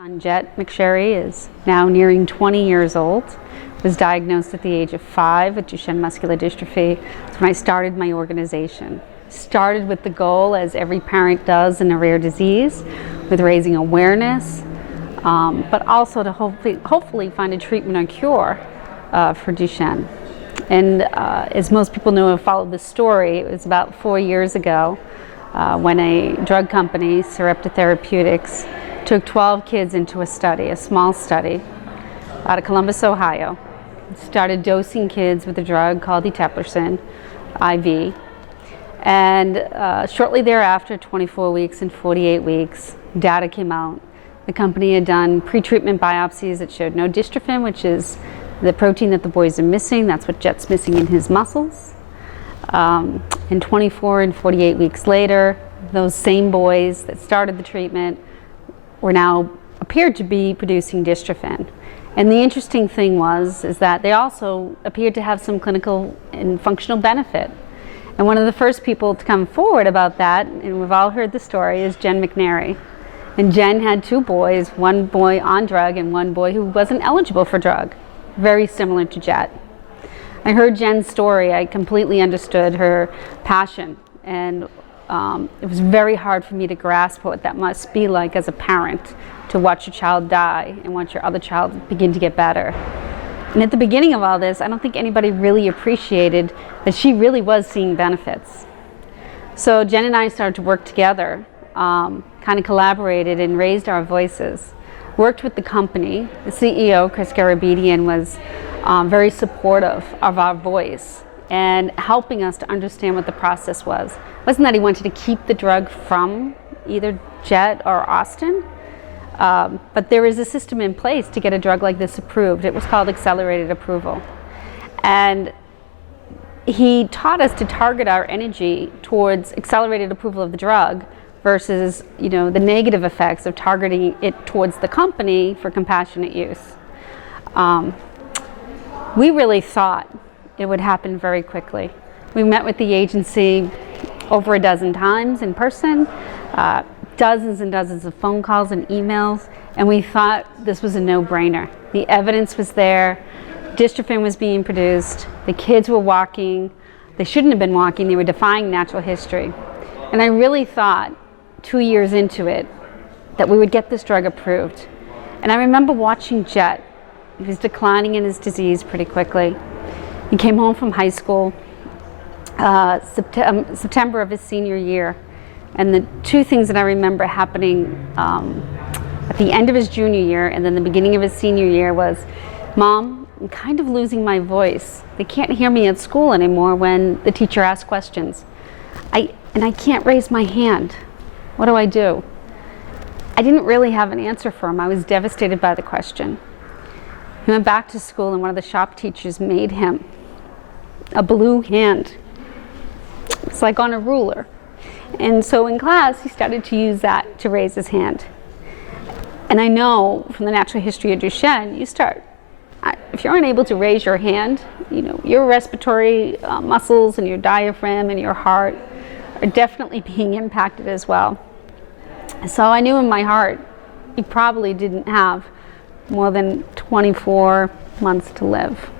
Son Jett McSherry is now nearing 20 years old. Was diagnosed at the age of 5 with Duchenne muscular dystrophy. That's when I started my organization. Started with the goal, as every parent does in a rare disease, with raising awareness, but also to hopefully find a treatment or cure for Duchenne. And as most people know who have followed this story, it was about 4 years ago when a drug company, Sarepta Therapeutics, took 12 kids into a study, a small study, out of Columbus, Ohio. Started dosing kids with a drug called Eteplirsen, IV. And shortly thereafter, 24 weeks and 48 weeks, data came out. The company had done pre-treatment biopsies that showed no dystrophin, which is the protein that the boys are missing. That's what Jett's missing in his muscles. And 24 and 48 weeks later, those same boys that started the treatment were now appeared to be producing dystrophin. And the interesting thing is that they also appeared to have some clinical and functional benefit. And one of the first people to come forward about that, and we've all heard the story, is Jen McSherry. And Jen had 2 boys, one boy on drug and one boy who wasn't eligible for drug, very similar to Jett. I heard Jen's story. I completely understood her passion, and it was very hard for me to grasp what that must be like as a parent, to watch your child die and watch your other child begin to get better. And at the beginning of all this, I don't think anybody really appreciated that she really was seeing benefits. So Jen and I started to work together, kind of collaborated and raised our voices. Worked with the company. The CEO, Chris Garabedian, was very supportive of our voice and helping us to understand what the process was. It wasn't that he wanted to keep the drug from either Jett or Austin, but there is a system in place to get a drug like this approved. It was called accelerated approval. And he taught us to target our energy towards accelerated approval of the drug versus, the negative effects of targeting it towards the company for compassionate use. We really thought it would happen very quickly. We met with the agency over a dozen times in person, dozens and dozens of phone calls and emails, and we thought this was a no-brainer. The evidence was there, dystrophin was being produced, the kids were walking, they shouldn't have been walking, they were defying natural history. And I really thought, 2 years into it, that we would get this drug approved. And I remember watching Jett. He was declining in his disease pretty quickly. He came home from high school, September of his senior year. And the 2 things that I remember happening at the end of his junior year and then the beginning of his senior year was, "Mom, I'm kind of losing my voice. They can't hear me at school anymore when the teacher asks questions. And I can't raise my hand. What do I do?" I didn't really have an answer for him. I was devastated by the question. He went back to school, and one of the shop teachers made him a blue hand. It's like on a ruler. And so in class, he started to use that to raise his hand. And I know from the natural history of Duchenne, if you're unable to raise your hand, your respiratory muscles and your diaphragm and your heart are definitely being impacted as well. So I knew in my heart he probably didn't have more than 24 months to live.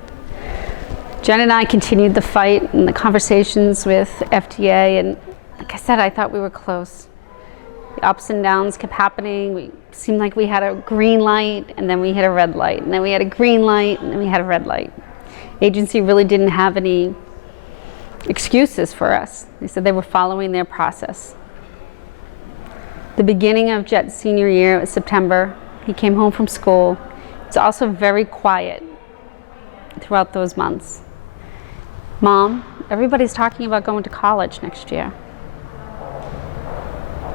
Jen and I continued the fight and the conversations with FDA, and like I said, I thought we were close. The ups and downs kept happening. We seemed like we had a green light, and then we hit a red light, and then we had a green light, and then we had a red light. Agency really didn't have any excuses for us. They said they were following their process. The beginning of Jett's senior year, it was September. He came home from school. It was also very quiet throughout those months. "Mom, everybody's talking about going to college next year."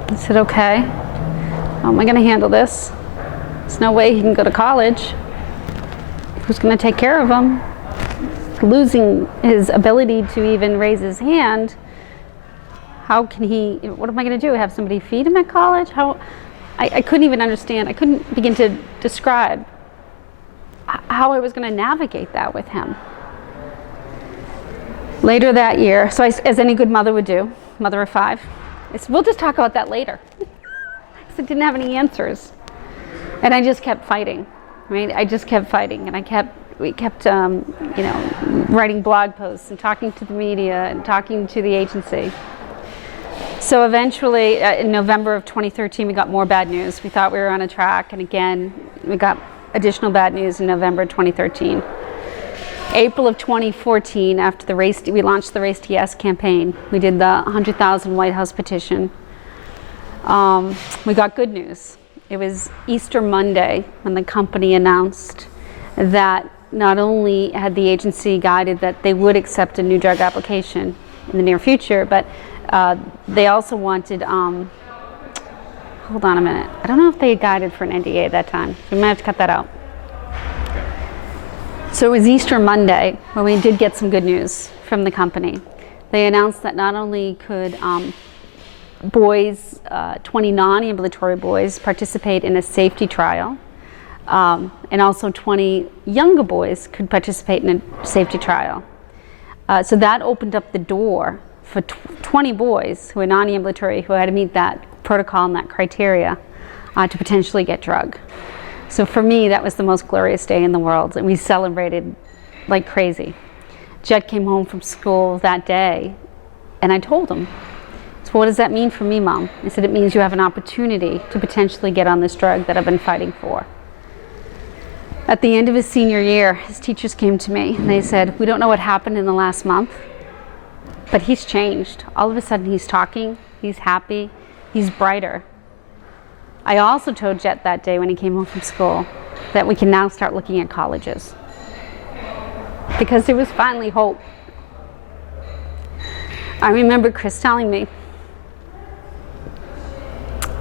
I said, "Okay, how am I going to handle this? There's no way he can go to college. Who's going to take care of him? Losing his ability to even raise his hand, what am I going to do? Have somebody feed him at college? I couldn't even understand. I couldn't begin to describe how I was going to navigate that with him. Later that year, so as any good mother would do, mother of 5, I said, "We'll just talk about that later." I didn't have any answers. And I just kept fighting, right? I just kept fighting, and we kept, writing blog posts and talking to the media and talking to the agency. So eventually, in November of 2013, we got more bad news. We thought we were on a track, and again, we got additional bad news in November 2013. April of 2014, after the race, we launched the Race to Yes campaign. We did the 100,000 White House petition. We got good news. It was Easter Monday when the company announced that not only had the agency guided that they would accept a new drug application in the near future, but they also wanted, hold on a minute, I don't know if they had guided for an NDA at that time, so we might have to cut that out. So it was Easter Monday when we did get some good news from the company. They announced that not only could boys, 20 non-ambulatory boys, participate in a safety trial, and also 20 younger boys could participate in a safety trial. So that opened up the door for 20 boys who are non-ambulatory, who had to meet that protocol and that criteria to potentially get drug. So for me, that was the most glorious day in the world, and we celebrated like crazy. Jett came home from school that day, and I told him, so what does that mean for me, Mom? I said, it means you have an opportunity to potentially get on this drug that I've been fighting for. At the end of his senior year, his teachers came to me, and they said, we don't know what happened in the last month, but he's changed. All of a sudden, he's talking, he's happy, he's brighter. I also told Jett that day when he came home from school that we can now start looking at colleges, because there was finally hope. I remember Chris telling me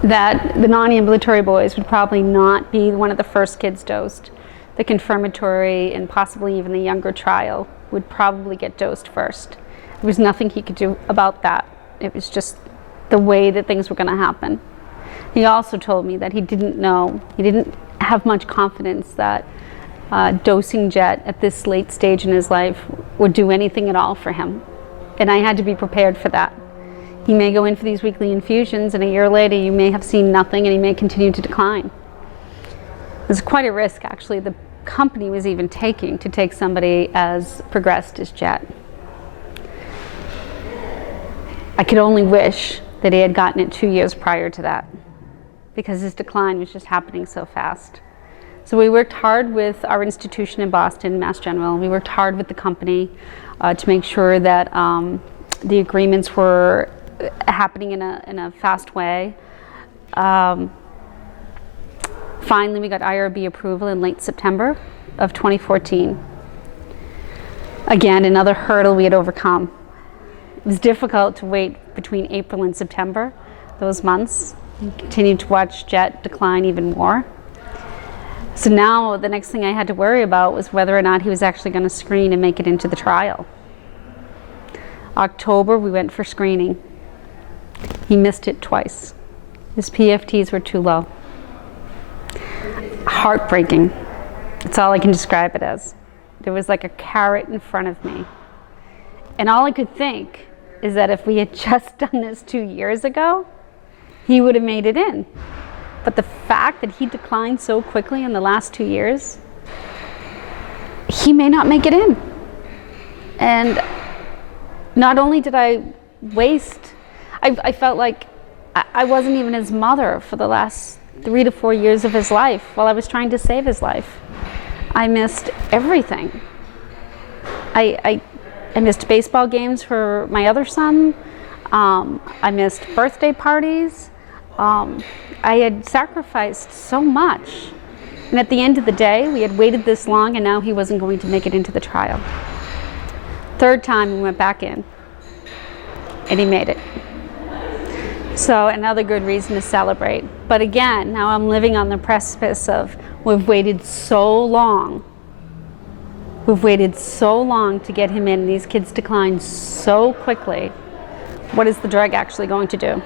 that the non-ambulatory boys would probably not be one of the first kids dosed. The confirmatory and possibly even the younger trial would probably get dosed first. There was nothing he could do about that. It was just the way that things were going to happen. He also told me that he didn't have much confidence that dosing Jett at this late stage in his life would do anything at all for him. And I had to be prepared for that. He may go in for these weekly infusions, and a year later you may have seen nothing, and he may continue to decline. It's quite a risk, actually, the company was even taking to take somebody as progressed as Jett. I could only wish that he had gotten it 2 years prior to that, because his decline was just happening so fast. So we worked hard with our institution in Boston, Mass General. We worked hard with the company to make sure that the agreements were happening in a fast way. Finally, we got IRB approval in late September of 2014. Again, another hurdle we had overcome. It was difficult to wait between April and September, those months. We continued to watch Jett decline even more. So now the next thing I had to worry about was whether or not he was actually going to screen and make it into the trial. October, we went for screening. He missed it twice. His PFTs were too low. Heartbreaking. That's all I can describe it as. There was like a carrot in front of me. And all I could think is that if we had just done this 2 years ago, he would have made it in. But the fact that he declined so quickly in the last 2 years, he may not make it in. And not only did I waste, I felt like I wasn't even his mother for the last 3 to 4 years of his life while I was trying to save his life. I missed everything. I missed baseball games for my other son. I missed birthday parties. I had sacrificed so much. And at the end of the day, we had waited this long, and now he wasn't going to make it into the trial. Third time, we went back in, and he made it. So another good reason to celebrate. But again, now I'm living on the precipice of, we've waited so long. We've waited so long to get him in. These kids decline so quickly. What is the drug actually going to do?